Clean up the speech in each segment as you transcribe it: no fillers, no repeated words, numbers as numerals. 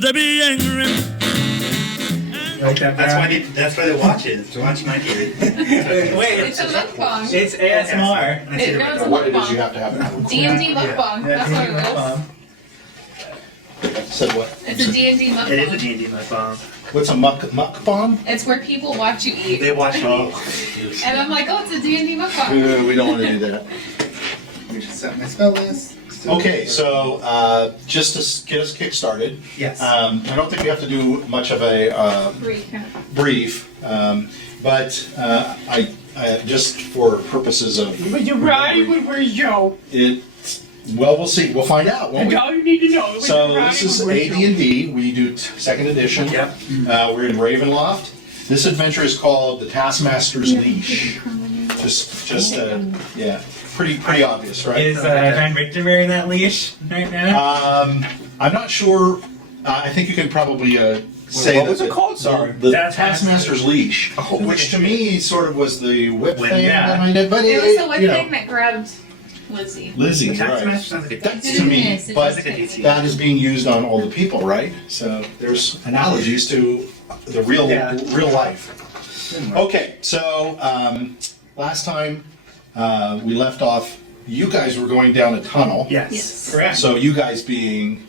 to be angry. Like that, that's why they watch it. They're watching my TV. Wait, It's a mukbang. it's ASMR. It goes What did you mukbang. have to have? D&D mukbang. That's what it was. Said what? It's a D&D mukbang. It is a D&D mukbang. What's a mukbang? It's where people watch you eat. They watch me. And I'm like, oh, it's a D&D mukbang. We don't want to do that. Let me just set my spell list. Okay, so just to get us kick-started, Yes. I don't think we have to do much of a brief, but I just for purposes of But you're right, where's Joe? it. Well, we'll see. We'll find out, won't That's we? all you need to know. So this is AD&D. We do second edition. Yep. We're in Ravenloft. This adventure is called the Taskmaster's Leash. Just yeah, pretty obvious, right? Is Van Richter wearing that leash right now? I'm not sure. I think you can probably say what was it called? Sorry. The Taskmaster's Leash, Oh, which to me sort of was the whip thing yeah. behind it, but It was the one you know, thing that grabbed Lizzy. Lizzy, The Taskmaster right? sounds like a That's to me, Yes, it but does like a DC. that is being used on all the people, right? So there's analogies to the real life. Okay, so last time we left off, you guys were going down a tunnel. Yes. Yes. Correct. So you guys being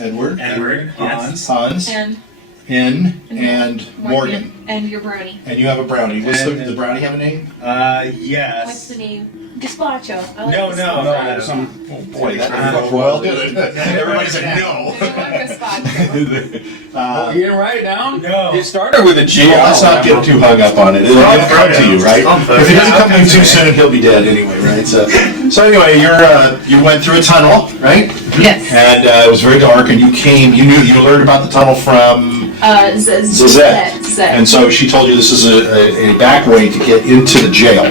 Edward, Yes. Hans, And and Morgan. And your brownie. And you have a brownie. What's And- the brownie have a name? Yes. What's the name? Gazpacho. I like No, gazpacho. Boy, that well, did it? Everybody said I no. want gazpacho. You didn't write it down? No. It started with a G. Well, let's not get too hung up on it. It'll come to you, right? If it doesn't come to you too soon, he'll be dead anyway, right? So anyway, you went through a tunnel, right? Yes. And it was very dark, and you learned about the tunnel from Zazette. And so she told you this is a back way to get into the jail.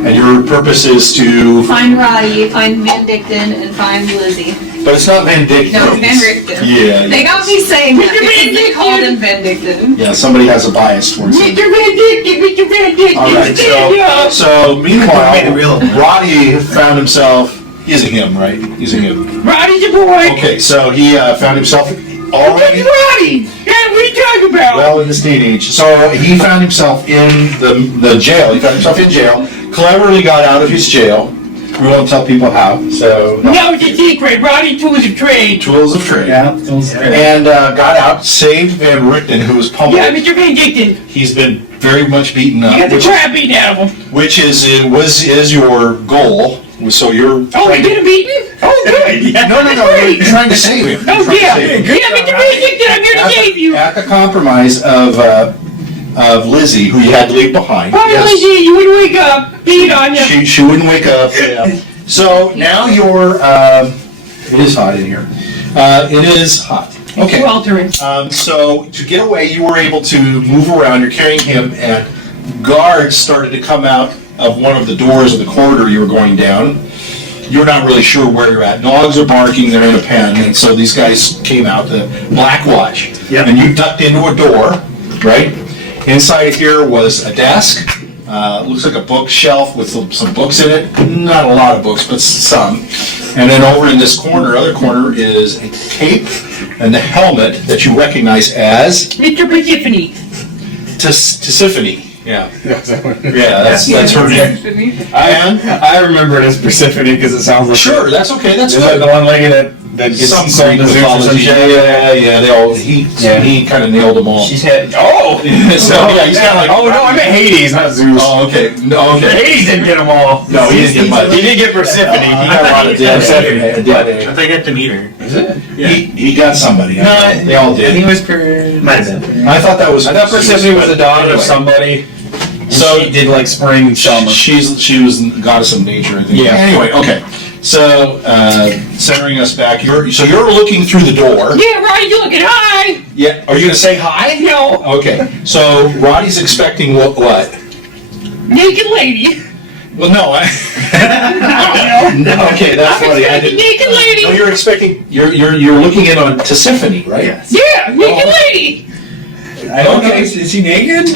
And your purpose is to... Find Roddy, find Van Dicton, and find Lizzy. But it's not Van Dicton. No, it's Van Dicton. Yeah. They got me saying that because they called him Van Dicton. Yeah, somebody has a bias towards him. Mr. Van Dicton, Mr. Van Dicton, All right, stand up! so meanwhile, Made it real. Roddy found himself... He's a him, right? He's a him. Roddy's a boy! Okay, so he found himself already... Roddy! Yeah, what are you talking about? Well, in this day and age. So he found himself in the jail. He found himself in jail. Cleverly got out of his jail. We won't tell people how. So No, it's a secret. Roddy tools of trade. tools of trade. Yeah. And got out, saved Van Richten, who was pummeled. Yeah, Mr. Van Dicton. He's been very much beaten up, You got the crap beaten out of him. which is your goal. So you're Oh, we get him beaten? Oh, good. no, you're trying to save him. Oh, You're trying to yeah. save him. Yeah, Mr. Van Dicton, I'm here to save you. At the compromise of Lizzy, who you had to leave behind. Hi, Lizzy, you wouldn't wake up. Beat on you. She wouldn't wake up. Yeah. So now you're. It is hot in here. It is hot. Okay. Sweltering. So to get away, you were able to move around. You're carrying him, and guards started to come out of one of the doors of the corridor you were going down. You're not really sure where you're at. Dogs are barking. They're in a pen, and so these guys came out. The Black Watch. Yep. And you ducked into a door, right? Inside here was a desk. Looks like a bookshelf with some books in it. Not a lot of books, but some. And then over in this other corner, is a cape and the helmet that you recognize as Mr. Persephone. Tiffany. Yeah. Yeah, that's her name. I remember it as Persephone because it sounds like... Sure, that's okay. That's Is that good. the one lady that gets Some sold Greek to Zeus or some mythology. shit? Yeah. He kind of nailed them all. She's had... Oh! So yeah, he's kind of like. Oh, no, I meant Hades, not Zeus. Oh, okay. No, okay. Hades didn't get them all. No, he didn't get much. He did get Persephone. He He got got a lot of dead. I think I have to meet her. He got somebody. They all did. He was... Might have been. I thought that was. I thought Persephone was the daughter of somebody. So She did like spring and summer. she was goddess of nature, I think. Yeah. Anyway, okay. So centering us back, you're looking through the door. Yeah, Roddy, you looking high. Yeah. Are you gonna say hi? No. Okay. So Roddy's expecting what? Naked lady. Well, no. No, okay, that's funny. I Expecting didn't. naked lady. No, you're expecting. You're looking in on Tiffany, right? Yes. Yeah, naked lady. I don't know. Okay. Is she naked?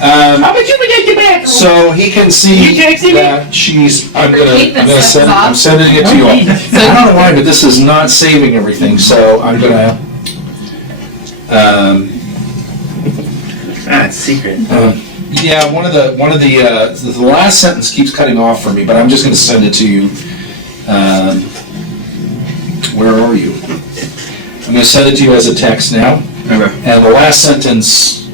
How about you in the bathroom? So he can see You texting me? that she's. I'm Repeat gonna this send. off. I'm sending it to you all. I don't know why, but this is not saving everything. So I'm gonna. It's secret. Yeah, one of the last sentence keeps cutting off for me, but I'm just going to send it to you. Where are you? I'm going to send it to you as a text now. Okay. And the last sentence,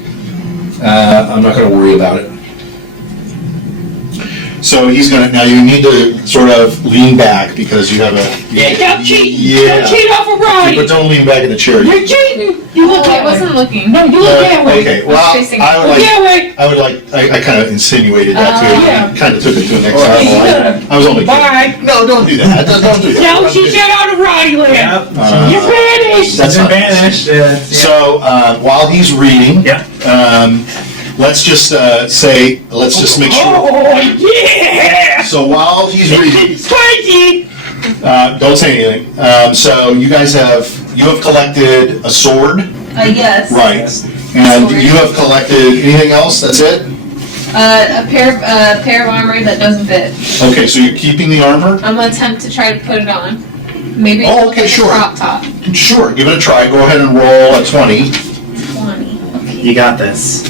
I'm not going to worry about it. So he's going to, now you need to sort of lean back because you have a... Don't cheat! Yeah. Don't cheat off of Rody! But don't lean back in the chair. You're cheating! You look. I wasn't looking. No, you look that way. Okay, well, Facing- I would Look that like, way. I kind of insinuated that too. yeah. Kind of took it to the next Alright. level. I was only kidding. Bye. No, don't do that. Don't do that. Now she's out of Rody land. Yep. You're banished. That's She's not- banished. So, while he's reading, Yep. let's just say, let's just make sure. Oh, yeah! So while he's reading, It's spicy! don't say anything. So you guys have collected a sword, Yes. right? And you have collected anything else? That's it? A pair of armor that doesn't fit. Okay, so you're keeping the armor? I'm gonna attempt to try to put it on. Maybe Oh, okay, like sure. a crop top. Sure, give it a try. Go ahead and roll a 20. 20. Okay. You got this.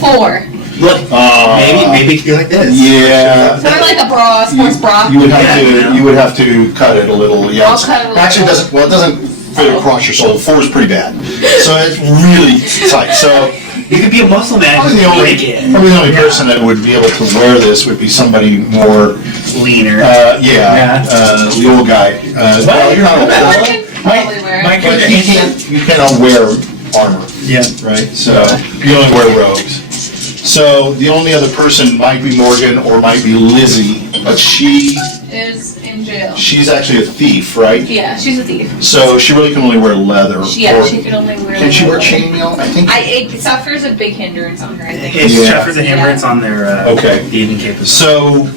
4. Look, maybe it could be like this. Yeah. So I like a bra, sports bra. You would have to cut it a little. Yeah. I'll cut it a little. Actually, it doesn't fit across your shoulder. 4 is pretty bad. So it's really tight. So You could be a muscle man probably and the only, break it. probably the only person that would be able to wear this would be somebody more, Leaner. the old guy. Well, you're not old. I could probably wear it. But you cannot wear armor, Yeah. right? So you only wear robes. So the only other person might be Morgan or might be Lizzy, but Is in jail. she's actually a thief, right? Yeah, she's a thief. So she really can only wear leather. Yeah, or- she could only wear. Can she wear leather. chainmail? I think. Suffers a big hindrance on her, I think. It Yeah. suffers a hindrance on their Okay. eating capability. So,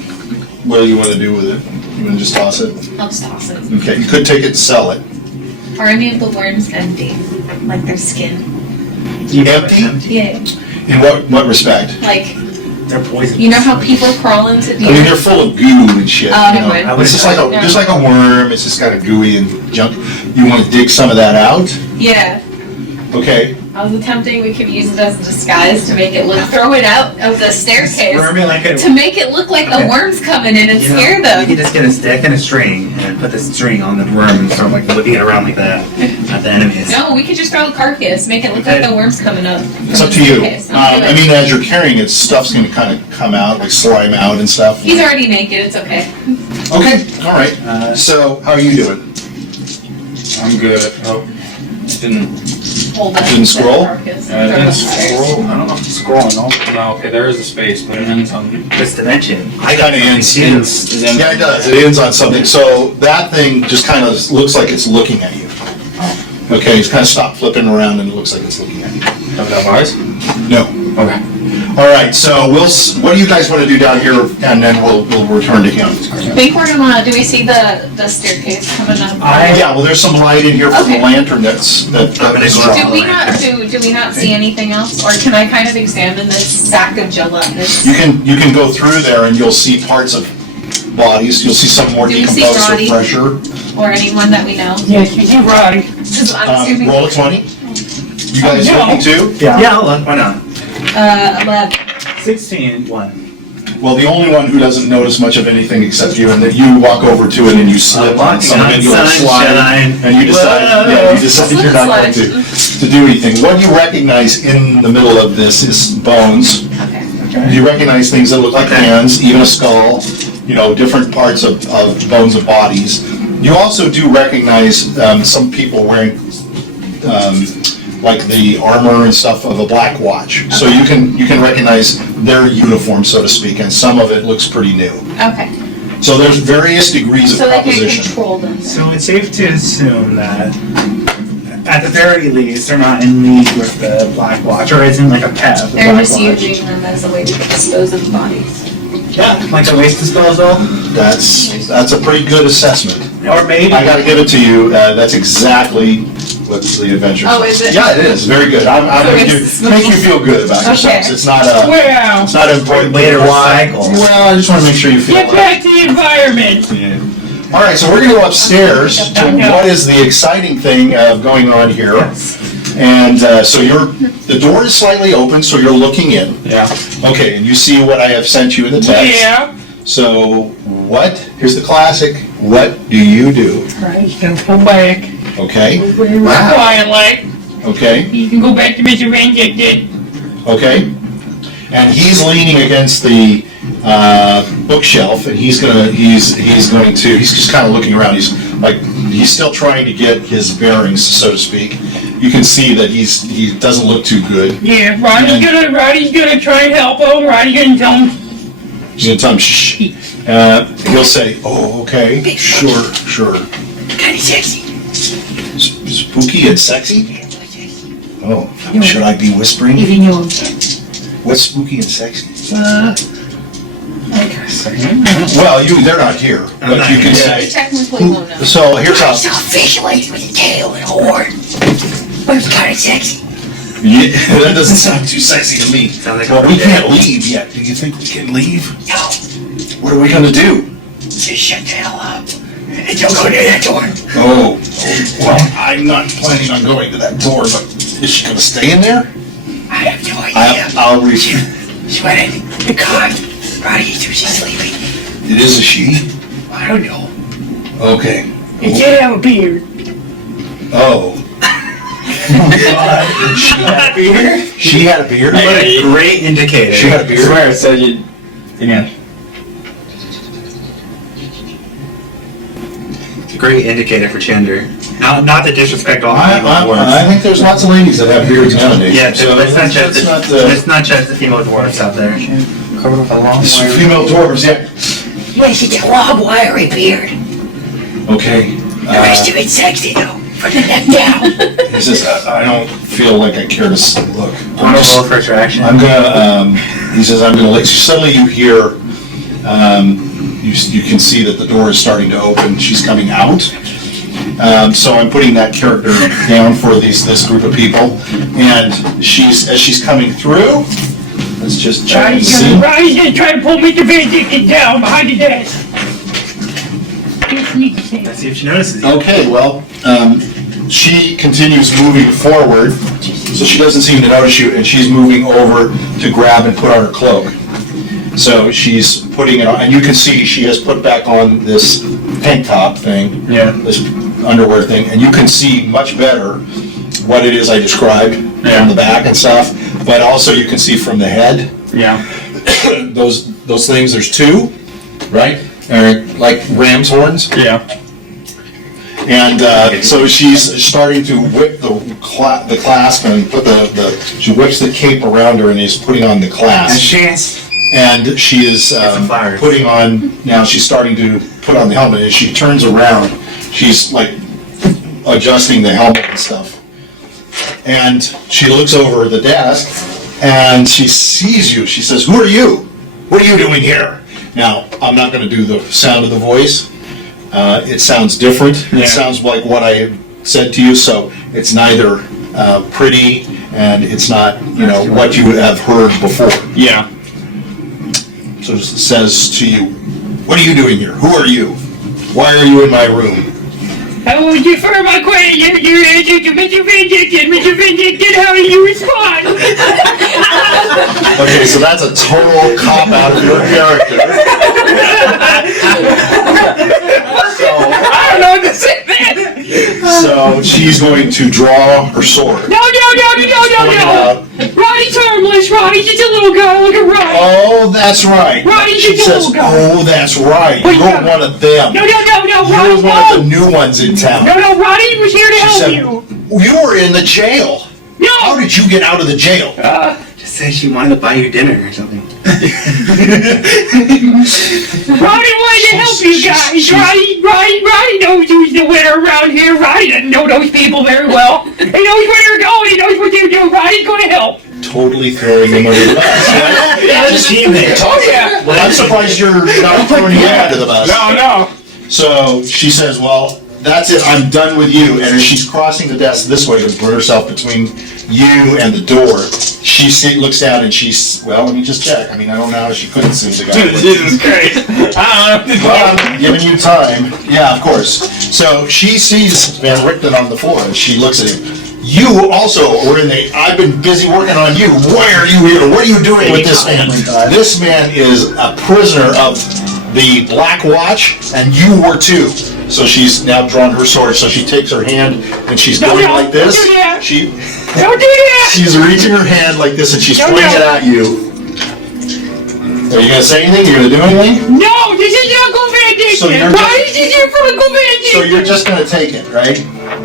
what do you want to do with it? You want to just toss it? I'll just toss it. Okay, you could take it and sell it. Are any of the worms empty? Like their skin? Empty? Yeah. In what respect? Like, They're poisonous. you know how people crawl into the I mean, they're full of goo and shit. Oh, you never know. mind. It's just like a worm. It's just kind of gooey and junk. You want to dig some of that out? Yeah. Okay. I was attempting, we could use it as a disguise to make it look, throw it out of the staircase Worm it like a. to make it look like a worm's coming in and You know, scare You them. could just get a stick and a string and put the string on the worm and start like whipping it around like that at the enemies. No, we could just throw a carcass, make it look like the worm's coming up. It's up to you. I mean, as you're carrying it, stuff's going to kind of come out, like slime out and stuff. He's already naked, it's okay. Okay, all right. So, how are you doing? I'm good. Oh, didn't. Hold on. Didn't scroll? Carcass, I throw it didn't upstairs. scroll. I don't know if it's scrolling. No, okay, there is a space, but it ends on. This dimension. I kind of ends. Is in- Yeah, it does. It ends on something. So that thing just kind of looks like it's looking at you. Okay, it's kind of stopped flipping around and it looks like it's looking at you. Don't have eyes? No. Okay. All right. So what do you guys want to do down here, and then we'll return to him. I think we're gonna, do we see the staircase coming up? Yeah. Well, there's some light in here from Okay. the lantern that's I'm gonna go up. Do we not, do we not see anything else? Or can I kind of examine this sack of gelatinous? You can go through there and you'll see parts of bodies. You'll see some more Do we see decomposed or Rody? fresher. Or anyone that we know? Yes, you Rody. Because I'm assuming, Roll a 20. You guys No. looking too? Yeah, I'll look. Why not? 11. 16. 1. Well, the only one who doesn't notice much of anything except you, and that you walk over to it and you slip on some of it, you'll slide, and you decide you're not going to do anything. What you recognize in the middle of this is bones. Okay. You recognize things that look like hands, even a skull, different parts of bones of bodies. You also do recognize some people wearing like the armor and stuff of a Black Watch. So you can recognize their uniform, so to speak, and some of it looks pretty new. Okay. So there's various degrees So of they can composition. control them. So it's safe to assume that, at the very least, they're not in league with the Black Watch, or it's in like a pet of the They're Black just Watch. using them as a way to dispose of the bodies. Yeah, like a waste disposal, That's a pretty good assessment. or maybe. I got to give it to you. That's exactly what the adventure. Oh, is it? Yeah, it is very good. I'm So going it's- to make you feel good about yourselves. Okay. It's not a. Wow. It's not important. Way to recycle. Well, I just want to make sure you feel. Get back to the environment. Yeah. All right, so we're going to go upstairs to what is the exciting thing going on here. And so the door is slightly open, so you're looking in. Yeah. Okay, and you see what I have sent you in the text. Yeah. So here's the classic, what do you do? Right, so go back. Okay, Quietly. okay, You can go back to Mr. Ranjik did. okay. And he's leaning against the bookshelf, and he's just kind of looking around. He's still trying to get his bearings, so to speak. You can see that he doesn't look too good. Yeah, Roddy's gonna try and help him. Roddy's gonna tell him. He's gonna tell him, shh. He'll say, oh, okay, sure. Kinda sexy. Spooky and sexy? Oh, should I be whispering? If you knew him. What's spooky and sexy? Okay. Well, they're not here, but you can You say. technically won't know. So here's how. Officially with a tail and a horn. But it's kinda sexy. Yeah, that doesn't sound too sexy to me. Sounds like Well, we can't leave yet. Do you think we can leave? No, What are we gonna do? just shut the hell up. And don't go near that door. Oh, well, I'm not planning on going to that door, but is she gonna stay in there? I have no idea. I'll reach. Sweating. The cot. Roddy is she's sleeping. It is a she? I don't know. Okay. It did have a beard. Oh. She had a beard? What a great indicator. She had a I beard? swear it said you. Yeah. It's a great indicator for gender. Not to disrespect all I female think there's lots of ladies that have beards nowadays. dwarfs. Yeah, so let's not judge let's not judge the female dwarfs out there. Covered with a long wire. female dwarves, yeah. Yeah, she got a long, wiry beard. Okay. The rest of it's sexy, though. From the neck down. He says, I don't feel like I care to look. Want to roll for attraction? I'm gonna, he says, I'm gonna let you, suddenly you hear, you can see that the door is starting to open, she's coming out. So I'm putting that character down for this group of people, and as she's coming through, let's just check and see. Roddy's gonna try to pull Mr. Ranjik down behind the desk. Let's see if she notices you. Okay, well, she continues moving forward, so she doesn't seem to notice you, and she's moving over to grab and put on her cloak. So she's putting it on, and you can see she has put back on this tank top thing, Yeah. this underwear thing, and you can see much better what it is I described from the back and stuff, but also you can see from the head, Yeah. those things, there's two, right? Like ram's horns. Yeah. And so she's starting to whip the clasp and put she whips the cape around her and is putting on the clasp. And she is putting on, now she's starting to put on the helmet. As she turns around, she's like adjusting the helmet and stuff. And she looks over at the desk and she sees you. She says, "Who are you? What are you doing here?" Now, I'm not going to do the sound of the voice. It sounds different. Yeah. It sounds like what I said to you, so it's neither pretty and it's not, what you have heard before. Yeah. So it says to you, "What are you doing here? Who are you? Why are you in my room?" I will defer my question to Mr. Ranjik, and Mr. Ranjik, how do you respond? Okay, so that's a total cop out of your character. I don't know what to say, man. So she's going to draw her sword. No. Roddy's harmless. Roddy's just a little guy. Look at Roddy. Oh, that's right. Roddy's She just a says, little guy. "Oh, that's right. Wait, You're no. one of them. No. You're Roddy, one of the new ones in town." No, Roddy was here to She help said, you. "You were in the jail. How No. did you get out of the jail?" Just say she wanted to buy you dinner or something. Roddy wanted to help you guys. Roddy knows who's the winner around here. Roddy doesn't know those people very well. He knows where they're going. He knows what they're doing. Roddy's going to help. Totally throwing them under the bus. Just teammate. Oh, yeah. I'm surprised you're not throwing him under the bus. No. So she says, "Well, that's it. I'm done with you." And as she's crossing the desk this way to put herself between you and the door, she looks down and well, let me just check. I don't know how she couldn't see the guy. Jesus Christ. Well, I'm giving you time. Yeah, of course. So she sees Van Richten on the floor and she looks at him. you also were in the, I've been busy working on you. Why are you here? What are you doing with this man? This man is a prisoner of the Black Watch, and you were too. So she's now drawn her sword, so she takes her hand, and she's going like this. Don't do that. She, Don't do that! she's reaching her hand like this, and she's Don't pointing do it at you. Are you gonna say anything? You gonna do anything? No, this is Uncle Van Dixon. So you're Why is this here for Uncle Van Dixon? So you're just gonna take it, right?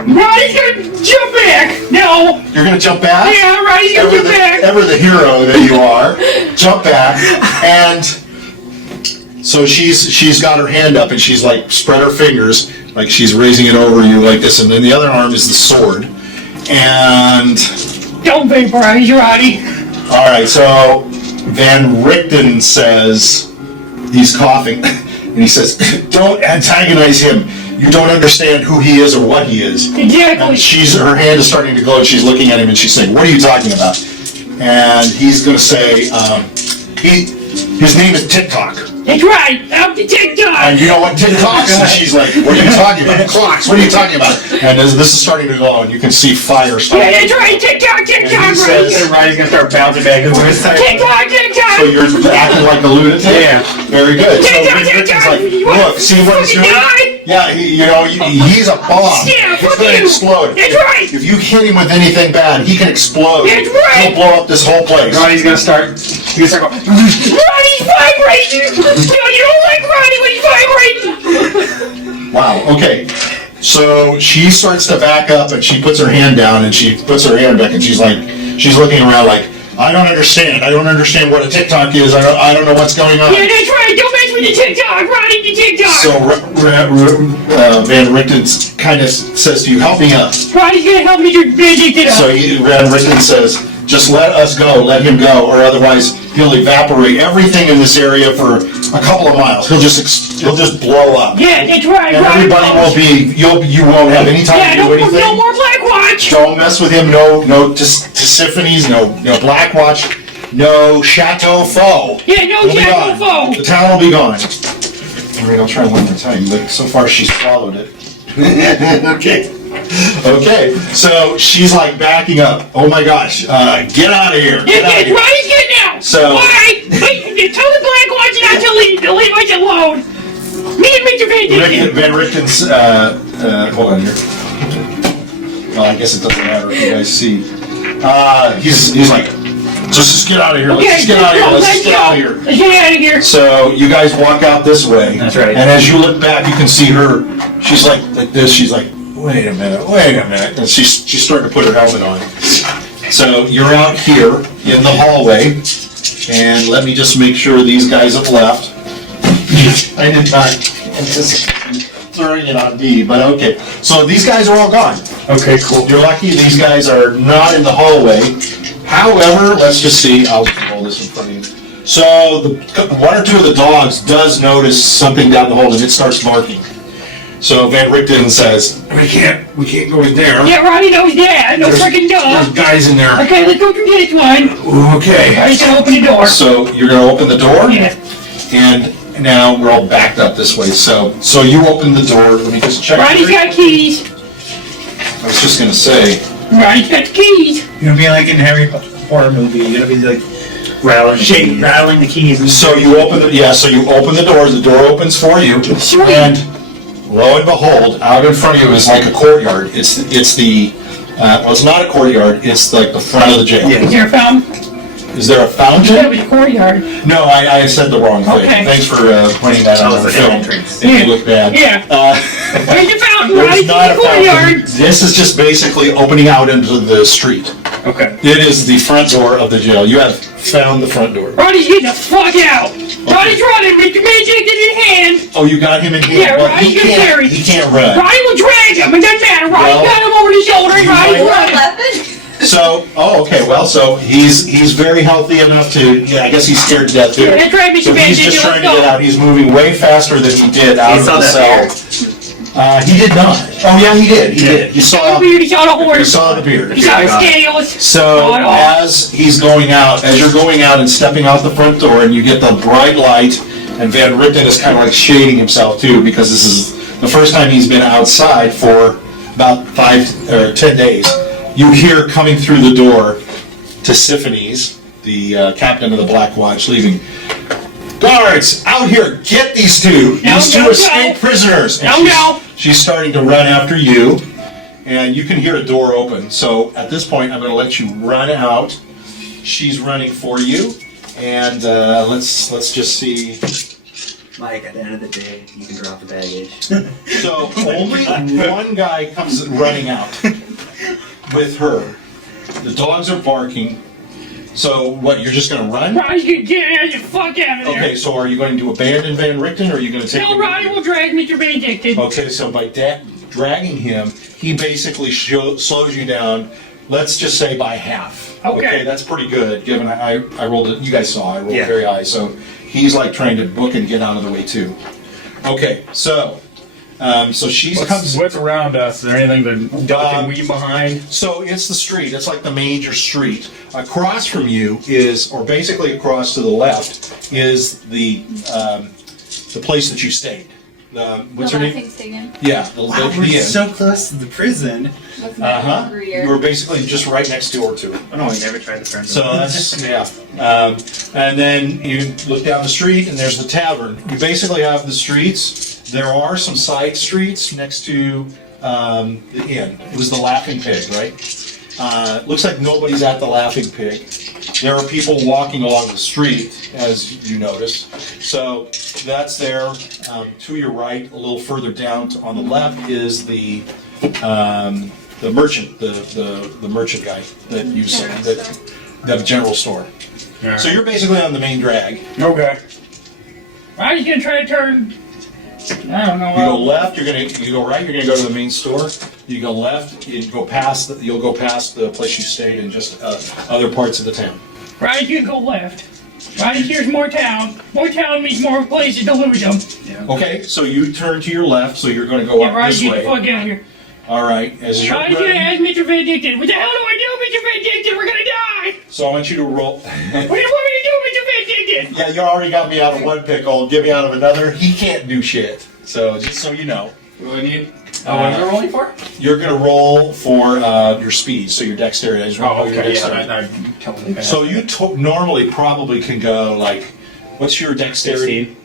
Roddy's gonna jump back. No. You're gonna jump back? Yeah, Roddy's gonna jump back. Ever the hero that you are, jump back, and so she's got her hand up and she's like spread her fingers, like she's raising it over you like this, and then the other arm is the sword. And Don't vaporize, Roddy. all right, so Van Richten says he's coughing, and he says, "Don't antagonize him. You don't understand who he is or what he is." Exactly. And her hand is starting to glow, and she's looking at him, and she's saying, "What are you talking about?" And he's going to say, his name is Tic Toc. That's right. I'm the Tic Toc. And you know what Tic Toc is? And she's like, "What are you talking about? Clocks, what are you talking about?" And this is starting to glow, and you can see fire starting. Yeah, that's right. Tic Toc, Tic And Toc, he says, right? Roddy's gonna start bouncing back and forth. Tic Toc, Tic Toc. so you're acting like a lunatic? Yeah. Very good. So Tic Toc, Van Tic Richten's Toc. like, You wanna "Look, see what he's fucking doing?" die? Yeah, he's a bomb. Yeah, He's fuck going to you. explode. That's right. If you hit him with anything bad, he can explode. That's right. He'll blow up this whole place. Roddy's gonna start. He's gonna start going. Roddy's vibrating. No, you don't like Roddy when he's vibrating. Wow, okay. So she starts to back up and she puts her hand down and she puts her hand back and she's looking around like, "I don't understand. I don't understand what a Tic Toc is. I don't know what's going on." Yeah, that's right. Don't mess with the Tic Toc. Roddy, the Tic Toc. So Van Richten kind of says to you, "Help me up." Roddy's gonna help me to magic it up. So Van Richten says, "Just let us go, let him go, or otherwise he'll evaporate everything in this area for a couple of miles. He'll just blow up. Yeah, that's right. And Roddy everybody will be, you won't have any time Yeah, to do anything. no more Black Watch. Don't mess with him. No Tisiphonies, no Black Watch, no Chateau Faux. Yeah, no It'll be Chateau gone. Faux. The town will be gone." All right, I'll try one more time, but so far she's swallowed it. Okay, so she's like backing up. Oh my gosh, get out of here. Get out of here. Roddy's getting out. So- Why? Wait, tell the Black Watch not to leave. To leave us alone. Me and Mr. Van Dixon. Van Richten's, hold on here. Well, I guess it doesn't matter if you guys see. He's like, just get out of here. Let's just get out of here. Let's just get out of here. Let's get out of here. So you guys walk out this way. That's right. And as you look back, you can see her. She's like this. She's like, wait a minute. And she's starting to put her helmet on. So you're out here in the hallway. And let me just make sure these guys have left. I did not anticipate throwing it on D, but okay. So these guys are all gone. Okay, cool. You're lucky these guys are not in the hallway. However, let's just see. I'll roll this in front of you. So one or two of the dogs does notice something down the hall and it starts barking. So Van Richten says, we can't go in there. Yeah, Roddy knows that. No freaking There's dog. guys in there. Okay, let's go through this one. Okay. Roddy's gonna open the door. So you're gonna open the door? Yeah. And now we're all backed up this way. So you open the door. Let me just check. Roddy's got keys. I was just gonna say. Roddy's got the keys. You're gonna be like in a Harry Potter movie. You're gonna be like rattling the keys. So you open the door. The door opens for you, Sweet. and lo and behold, out in front of you is like a courtyard. It's not a courtyard. It's like the front of the jail. Is there a fountain? Is there a That fountain? was a courtyard. No, I said the wrong thing. Okay. Thanks for pointing that out on the film. entrance. It looked bad. Yeah. Where's the fountain, There's Roddy? not a The courtyard. fountain. This is just basically opening out into the street. Okay. It is the front door of the jail. You have found the front door. Roddy's getting the fuck out. Roddy's running with the magic in his hand. Oh, you got him in here? Yeah, Well, Roddy's gonna carry. he can't run. Roddy will drag him. It doesn't matter. Roddy's Well, got him over the shoulder and Roddy's running. Weapon? So, okay, well, so he's very healthy enough to, yeah, I guess he's scared to death too. Yeah, that's right, Mr. So Van he's Dixon, just trying let's to get go. out. He's moving way faster than he did out He of saw the that cell. He did not. Oh yeah, he did. He did. You saw. Beard, he saw the You horse. saw the beard. He saw the scales. So as he's going out, as you're going out and stepping out the front door, and you get the bright light, and Van Richten is kind of like shading himself too, because this is the first time he's been outside for about 5 or 10 days. you hear coming through the door Tisiphanes, the captain of the Black Watch, leaving. Guards, out here, get these two! These two escaped prisoners! And she's starting to run after you, and you can hear a door open. So at this point, I'm going to let you run out. She's running for you, and let's just see. Like, at the end of the day, you can drop the baggage. So only one guy comes running out with her. The dogs are barking. So what? You're just going to run? Roddy, get the fuck out of there. Okay. So are you going to abandon Van Richten, or are you going to take? No, Roddy will drag Mr. Vindicted. Okay. So by dragging him, he basically slows you down. Let's just say by half. Okay. That's pretty good. Given I rolled it. You guys saw I rolled Yeah. very high. So he's like trying to book and get out of the way too. Okay. So she's comes. What's around us? Is there anything to duck and weave behind? So it's the street. It's like the major street. Across from you is, or basically across to the left, is the place that you stayed. What's her name? Yeah, the Wow, we're inn. so close to the prison. You were basically just right next door to it. Oh no, we never tried the friend. So that's, yeah. And then you look down the street and there's the tavern. You basically have the streets. There are some side streets next to the inn. It was the Laughing Pig, right? Looks like nobody's at the Laughing Pig. There are people walking along the street, as you notice. So that's there. To your right, a little further down on the left, is the merchant, the merchant guy that you saw, the general store. Yeah. So you're basically on the main drag. Okay. Roddy's gonna try to turn. I don't know. You go left, you go right, you're gonna go to the main store. You go left, you'll go past the place you stayed and just other parts of the town. Roddy's gonna go left. Roddy, here's more town. More town means more places to lose them. Yeah. Okay, so you turn to your left, so you're gonna go Yeah, up Roddy, this get the way. fuck out of here. Alright, as you're Roddy's gonna running, ask Mr. Vindicted. What the hell do I do, Mr. Vindicted? We're gonna die! so I want you to roll. What do you want me to do, Mr. Vindicted? Yeah, you already got me out of one pickle, get me out of another. He can't do shit. So just so you know. What do I need? What am I rolling for? You're gonna roll for your speed, so your dexterity. I just roll your dexterity. I'm telling you. So you normally probably can go like, what's your dexterity?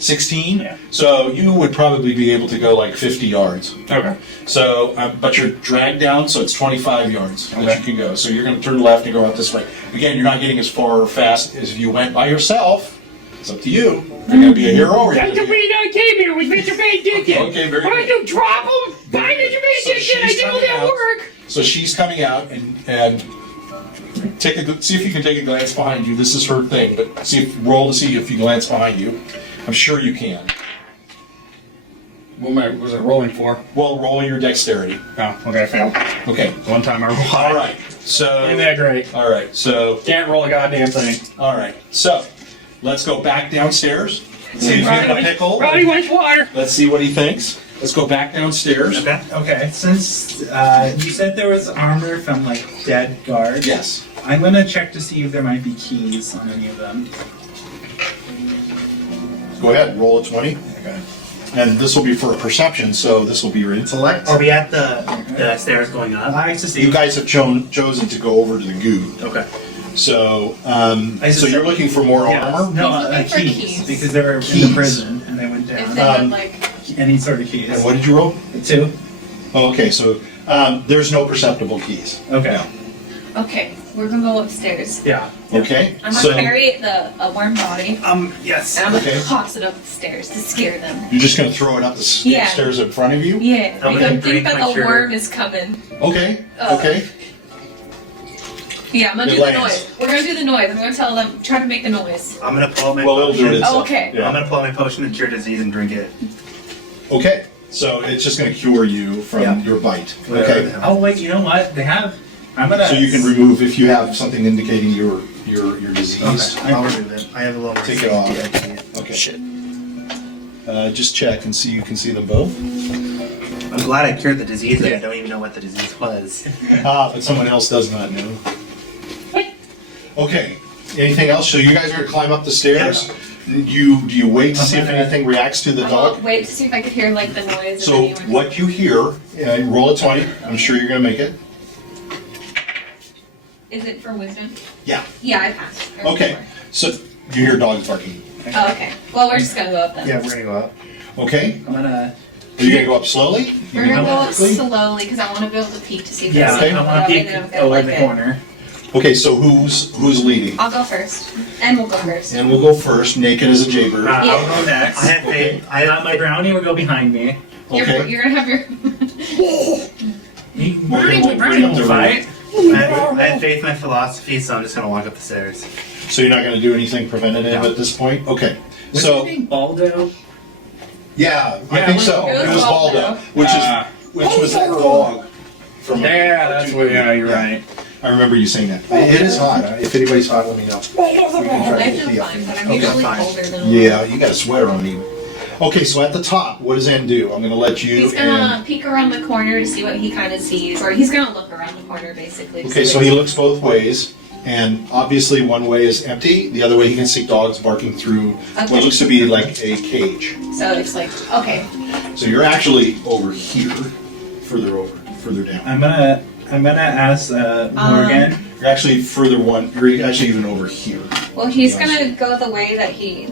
16? Yeah. So you would probably be able to go like 50 yards. Okay. So, but you're dragged down, so it's 25 yards that you can go. So you're going to turn left and go out this way. Again, you're not getting as far or fast as if you went by yourself. It's up to you. You're going to be a hero or you're That's going the reason I came here with Mr. Vindicted. Okay, very Why good. don't you drop him? Bye, Mr. Vindicted. I she's did all coming that out. work. So she's coming out and see if you can take a glance behind you. This is her thing, but roll to see if you glance behind you. I'm sure you can. What was I rolling for? Well, roll your dexterity. Oh, okay, I failed. Okay. One time I rolled All high. right. So. Ain't that great? All right. So. Can't roll a goddamn thing. All right. So, let's go back downstairs. See if you have a pickle. Roddy wants water. Let's see what he thinks. Let's go back downstairs. Okay, since you said there was armor from like dead guards, Yes. I'm gonna check to see if there might be keys on any of them. Go ahead. Roll a 20. Okay. And this will be for a perception, so this will be your intellect. Are we at the stairs going up? I like to see. You guys have chosen to go over to the goo. Okay. So, just so you're said- looking for more armor? No, He's looking for keys, keys. because they were in Keys. the prison and they went If down. they had like. Any sort of keys. And what did you roll? 2. Oh, okay, so there's no perceptible keys. Okay. Okay, we're gonna go upstairs. Yeah. Okay. I'm So gonna carry a warm body, Yes. and I'm gonna Okay. toss it up the stairs to scare them. you're just gonna throw it up the Yeah. stairs in front of you? Yeah, I'm make gonna them think drink that my the sugar. worm is coming. Okay. Uh, Okay. Yeah, I'm gonna It do lands. the noise. We're gonna do the noise. I'm gonna tell them, try to make the noise. I'm gonna pull out my Well, it'll do it potion. itself. Okay. I'm Yeah. gonna pull out my potion and cure disease and drink it. Okay. So it's just gonna cure you from Yeah. your bite. Whatever Okay. the hell. Oh wait, you know what? They have. I'm gonna. So you can remove if you have something indicating you're diseased. Okay. I'll remove it. I have a little. Take it off. Yeah. Okay. Shit. Just check and see you can see them both. I'm glad I cured the disease, but I don't even know what the disease was. But someone else does not know. Okay. Anything else? So you guys are gonna climb up the stairs. Do you wait to see if anything reacts to the I'm dog? gonna wait to see if I could hear like the noise of So anyone. what you hear, roll a 20. I'm sure you're gonna make it. Is it for wisdom? Yeah. Yeah, I passed. Okay, so you hear dogs barking. Oh, okay. Well, we're just gonna go up then. Yeah, we're gonna go up. Okay, I'm gonna. are you gonna go up slowly? We're gonna go up Quickly? slowly because I want to be able to peek to see if Yeah, there's okay. I want to peek over the corner. Okay, so who's leading? I'll go first. And we'll go first. And we'll go first, naked as a jaybird. I'll go next. I have Okay. faith. I thought my brownie would go behind me. Okay. You're gonna have your. Brownie will fight. I have faith in my philosophy, so I'm just gonna walk up the stairs. So you're not gonna do anything preventative at this point? Okay. Was So, his name Baldo? yeah, I Yeah, think it so. was It was Baldo, Baldo. which was that dog from. Yeah, that's what. Yeah, you're right. I remember you saying that. It is hot. If anybody's hot, let me know. We can try I to feel be up. fine, but I'm Okay, usually fine. colder than. Yeah, you got a sweater on even. Okay, so at the top, what does N do? I'm gonna let you He's gonna peek around the corner to see what he kind of sees, or he's gonna look around the corner basically. to Okay, see so what he looks both ways, and obviously one way is empty, the other way he can see dogs barking through what Okay. looks to be like a cage. So it's like, okay. So you're actually over here, further down. I'm gonna ask Morgan. You're actually you're actually even over here. Well, he's Yes. gonna go the way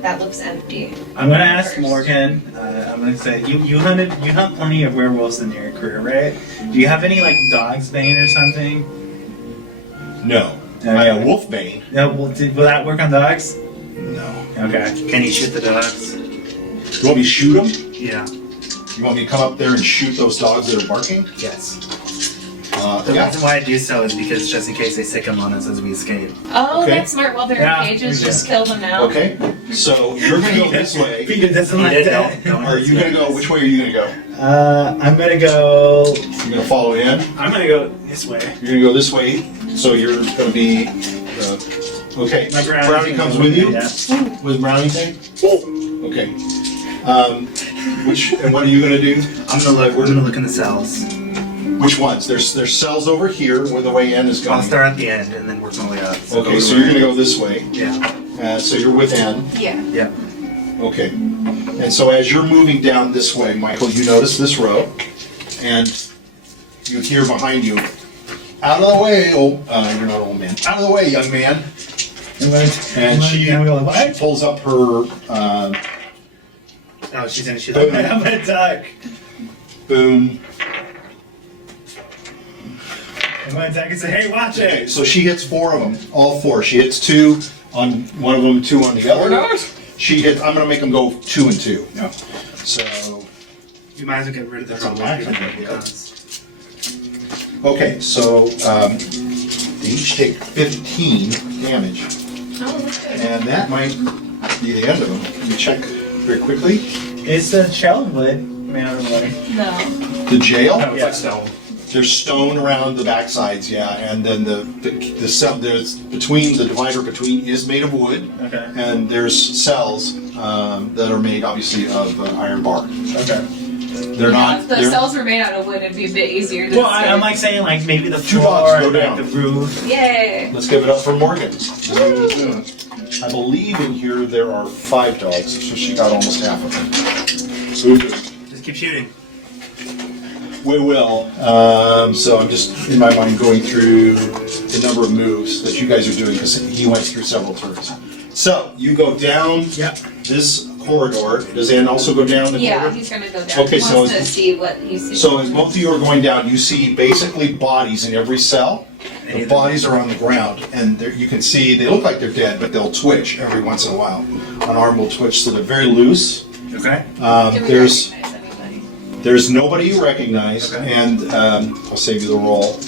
that looks empty. I'm gonna ask Morgan. I'm gonna say you hunt plenty of werewolves in your career, right? Do you have any like dog's bane or something? No. Okay. I have wolfbane. Yeah, will that work on dogs? No. Okay. Can you shoot the dogs? You want me to shoot them? Yeah. You want me to come up there and shoot those dogs that are barking? Yes. The Yeah. reason why I do so is because just in case they sick them on us as we escape. Oh, Okay. that's smart. Well, they're Yeah, in cages, we just do. kill them now. Okay. So you're gonna go this way. Peter doesn't He like did, that. don't Are you gonna go? Which way are you gonna go? I'm gonna go. You're gonna follow in. I'm gonna go this way. You're gonna go this way. So you're gonna be. Okay. My Brownie comes with you. Yeah. With Brownie thing. Okay. And what are you gonna do? I'm gonna look. We're gonna look in the cells. Which ones? There's cells over here where the way in is I'll going. start at the end and then work my way up. Okay, go so to you're where- gonna go this way. Yeah. So you're with N. Yeah. Yeah. Okay. And so as you're moving down this way, Michael, you notice this row, and you hear behind you, "Out of the way, you're not old man. Out of the way, young man." And she pulls up her Oh, she's in. She's Boom. I'm gonna duck. boom. I'm gonna duck and say, "Hey, watch Okay, it." so she hits 4 of them, all 4. She hits 2 on one of them, 2 on the other. She hit. I'm gonna make them go 2 and 2. Yeah. So You might as well get rid of the That's a trouble. max, Give I it think, the yeah. guns. okay, so they each take 15 damage. Oh, that's good. And that might be the end of them. Can you check very quickly? It's the shell wood made out of wood. No. The jail? It's like stone. There's stone around the backsides, yeah, and then the cell there's between the divider between is made of wood, Okay. and there's cells that are made obviously of iron bar. Okay. They're not. If the they're- cells were made out of wood, it'd be a bit easier to Well, see. I'm like saying like maybe the 2 floor, dogs go and, like, down. the roof. Yay! Let's give it up for Morgan. I believe in here there are 5 dogs, so she got almost half of them. Just keep shooting. We will. So I'm just in my mind going through the number of moves that you guys are doing because he went through several turns. So you go down Yep. this corridor. Does Ann also go down the Yeah, corridor? he's gonna go down. Okay, He so wants to is- see what he's seeing. So as both of you are going down, you see basically bodies in every cell. The bodies are on the ground, and you can see they look like they're dead, but they'll twitch every once in a while. An arm will twitch, so they're very loose. Okay. Do we There's recognize anybody? There's nobody you recognize, Okay. and I'll save you the roll.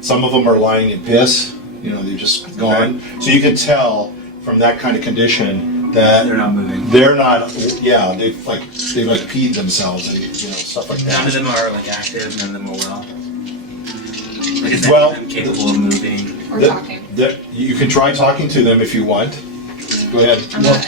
Some of them are lying in piss. You know, they're just gone. So you can tell from that kind of condition that They're not moving. they're not. Yeah, they've peed themselves, and stuff like None of that. them are like active. None of them are well. Like, is Well, any of them capable of moving? We're That- talking. You can try talking to them if you want. Go ahead.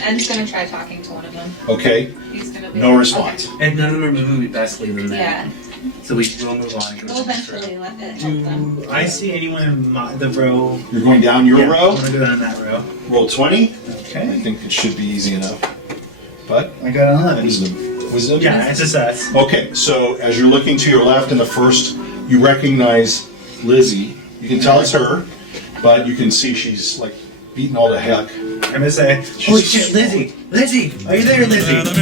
En's gonna try talking to one of them. Okay. He's gonna be No response. And none of them are moving basically than Okay. that. Yeah, So we will move on. we'll eventually let it help them. Do I see anyone in the row? You're going down your Yeah, row. I'm gonna go down that row. Roll 20. I Okay. think it should be easy enough. But I got an 11. wisdom. Wisdom. Yeah, it's just us. Okay, so as you're looking to your left in the first, you recognize Lizzy. You can tell it's her. but you can see she's like beating all the heck. I'm gonna say, holy shit, Lizzy! Lizzy! Are you there, Lizzy? Try to